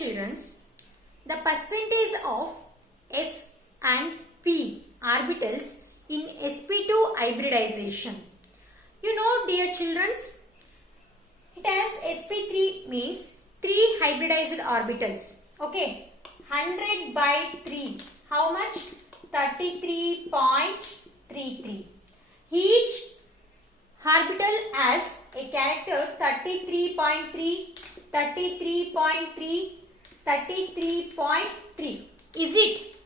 children, the percentage of S and P orbitals in sp2 hybridization. You know, dear children, it has sp3 means 3 hybridized orbitals. Okay, 100 by 3. How much? 33.33. Each orbital has a character 33.3, 33.3, 33.3. Is it?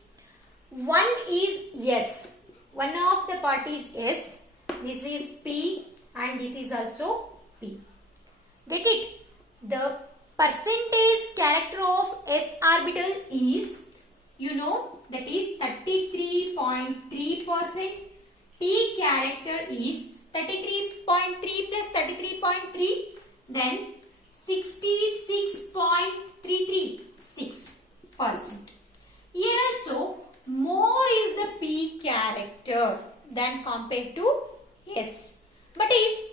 One is S. One of the part is S. This is P and this is also P. Get it? The percentage character of S orbital is, you know, that is 33.3%. P character is 33.3 plus 33.3, then 66.336%. Here also more is the P character than compared to S, but it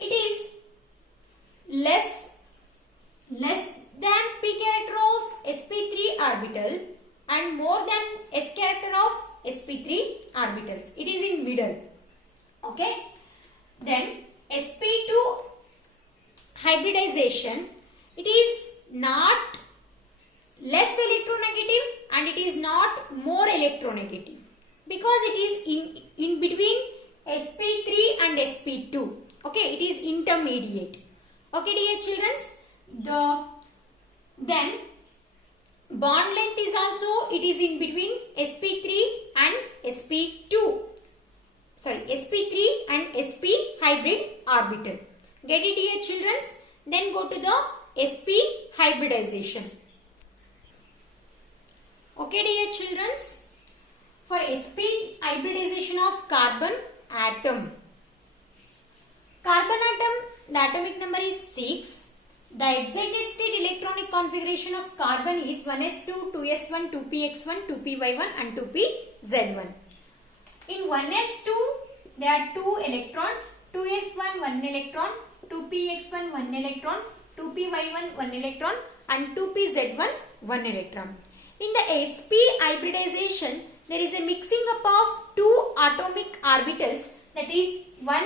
is less than P character of sp3 orbital and more than S character of sp3 orbitals. It is in middle. Okay. Then sp2 hybridization, it is not less electronegative and it is not more electronegative because it is in between sp3 and sp2. Okay, it is intermediate. Okay, dear children, then bond length is also, it is in between sp3 and sp2. Sorry, sp3 and sp hybrid orbital. Get it, dear children? Then go to the sp hybridization. Okay, dear children, for sp hybridization of carbon atom. Carbon atom, the atomic number is 6. The excited state electronic configuration of carbon is 1s2, 2s1, 2px1, 2py1 and 2pz1. In 1s2, there are 2 electrons, 2s1 1 electron, 2px1 1 electron, 2py1 1 electron and 2pz1 1 electron. In the sp hybridization, there is a mixing up of 2 atomic orbitals, that is one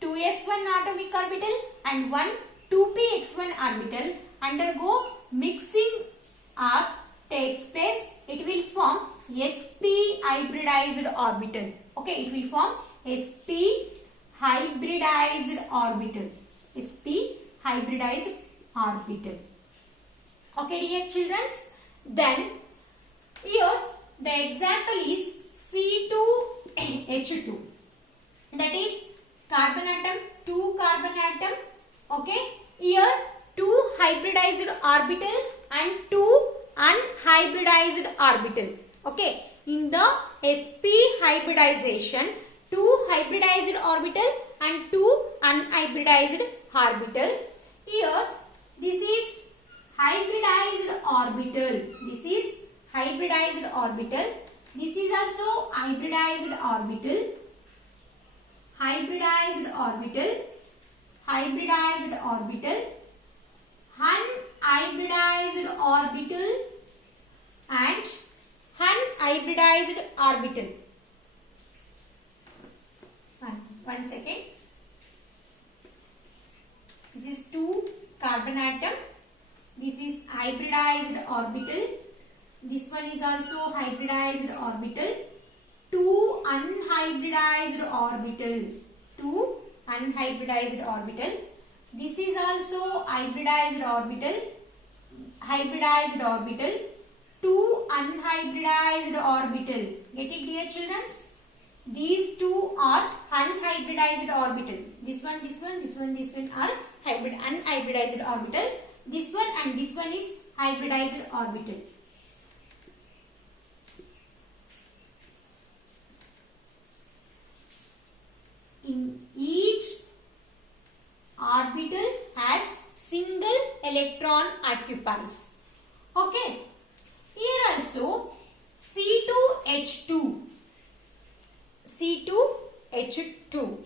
2s1 atomic orbital and one 2px1 orbital undergo mixing up takes place. It will form sp hybridized orbital. Okay, it will form sp hybridized orbital. sp hybridized orbital. Okay, dear children. Then here the example is C2H2. That is carbon atom, 2 carbon atom. Okay, here 2 hybridized orbital and 2 unhybridized orbital. Okay, in the sp hybridization, 2 hybridized orbital and 2 unhybridized orbital. Here this is hybridized orbital. This is hybridized orbital. This is also hybridized orbital. Hybridized orbital. Hybridized orbital. Unhybridized orbital and unhybridized orbital. One second. This is 2 carbon atom. This is hybridized orbital. This one is also hybridized orbital. 2 unhybridized orbital. 2 unhybridized orbital. This is also hybridized orbital. Hybridized orbital. 2 unhybridized orbital. Get it, dear children? These 2 are unhybridized orbital. This one are unhybridized orbital. This one and this one is hybridized orbital. In each orbital has single electron occupies. Okay. Here also C2H2. C2H2.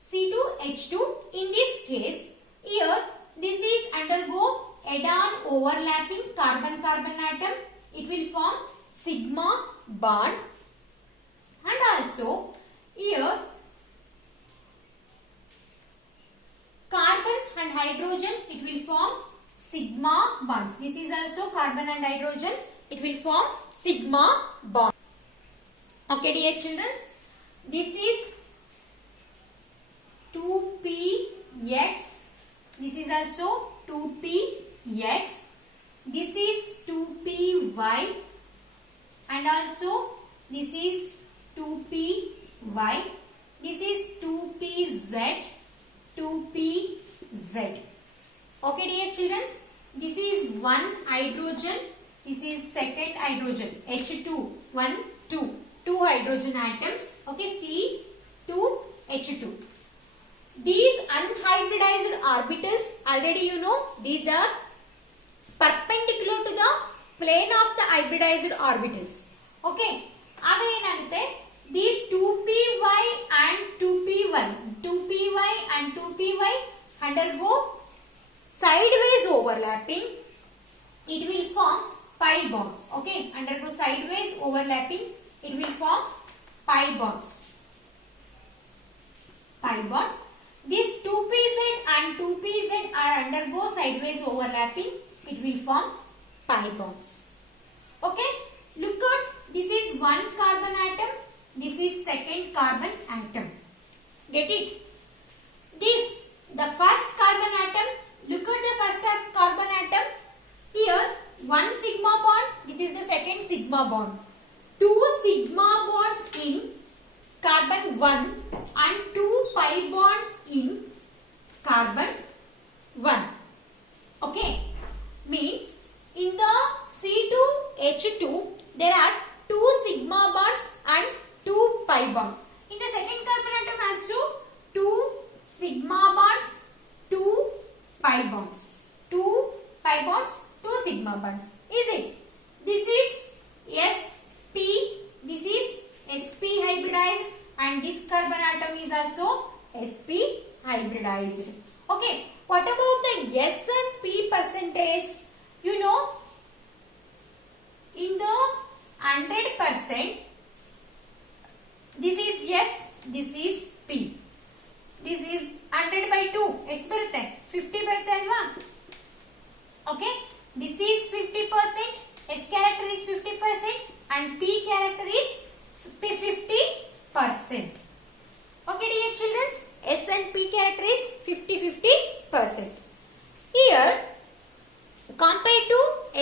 C2H2. In this case, here add-on overlapping carbon-carbon atom, it will form sigma bond. And also here carbon and hydrogen, it will form sigma bonds. This is also carbon and hydrogen, it will form sigma bond. Okay dear children, this is 2px, this is also 2px, this is 2py, and also this is 2py, this is 2pz, 2pz. Okay dear children, this is one hydrogen, this is second hydrogen, H2, 1, 2, 2 hydrogen atoms, okay, C2H2. These unhybridized orbitals, already you know, these are perpendicular to the plane of the hybridized orbitals. Okay, ಆಗ ಏನಾಗುತ್ತೆ, these 2py and 2py and 2py undergo sideways overlapping, it will form pi bonds. Okay, undergo sideways overlapping, it will form pi bonds. Pi bonds. This 2pz and 2pz are undergo sideways overlapping, it will form pi bonds. Okay, look at, this is one carbon atom, this is second carbon atom. Get it? This, the first carbon atom, look at the first carbon atom. Here, one sigma bond, this is the second sigma bond. Two sigma bonds in carbon 1 and 2 pi bonds in carbon 1. Okay, means in the C2H2 there are 2 sigma bonds and 2 pi bonds. In the second carbon atom also 2 sigma bonds, 2 pi bonds, 2 pi bonds, 2 sigma bonds. Is it? This is sp, this is sp hybridized, and this carbon atom is also sp hybridized. Okay, what about the S and P percentage? You know, in the 100%, this is S, this is P. This is 100 by 2, ಎಷ್ಟು ಬರುತ್ತೆ? 50 ಬರುತ್ತೆ ಅಲ್ವಾ? Okay, this is 50%, S character is 50% and P character is 50%. Okay dear children, S and P character is 50-50%. Here, compared to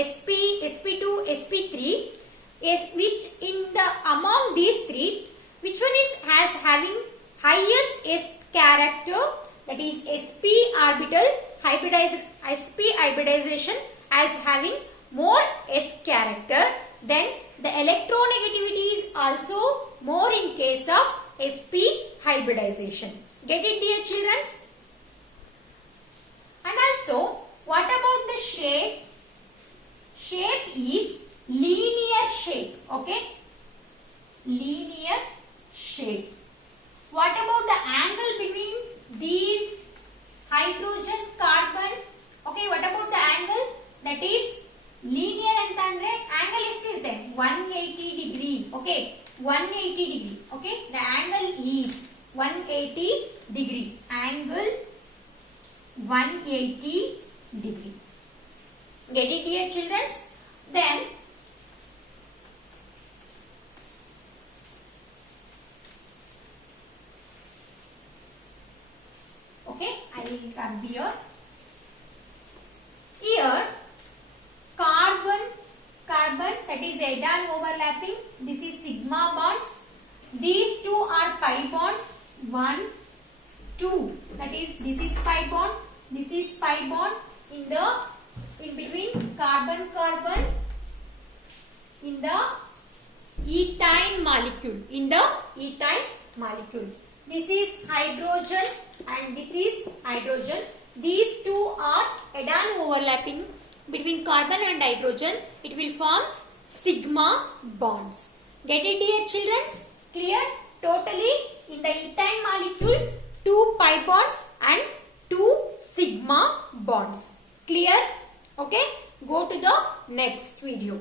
SP, SP2, SP3, which in the among these three, which one is having highest S character, that is sp orbital hybridization as having more S character, then the electronegativity is also more in case of sp hybridization. Get it dear children? And also, what about the shape? Shape is linear shape. Okay, linear shape. What about the angle between these hydrogen carbon? Okay, what about the angle? That is linear ಅಂತಂದ್ರೆ angle ಎಷ್ಟಿರುತ್ತೆ? 180 degree. Okay, 180 degree. Okay, the angle is 180 degree. Angle 180 degree. Get it dear children? Then okay, I will come here. Here carbon, that is add-on overlapping, this is sigma bonds, these two are pi bonds, 1, 2, that is this is pi bond, this is pi bond in between carbon in the ethyne molecule, this is hydrogen and this is hydrogen. These two are add-on overlapping between carbon and hydrogen. It will form sigma bonds. Get it dear children? Clear? Totally in the ethyne molecule 2 pi bonds and 2 sigma bonds. Clear? Okay, go to the next video.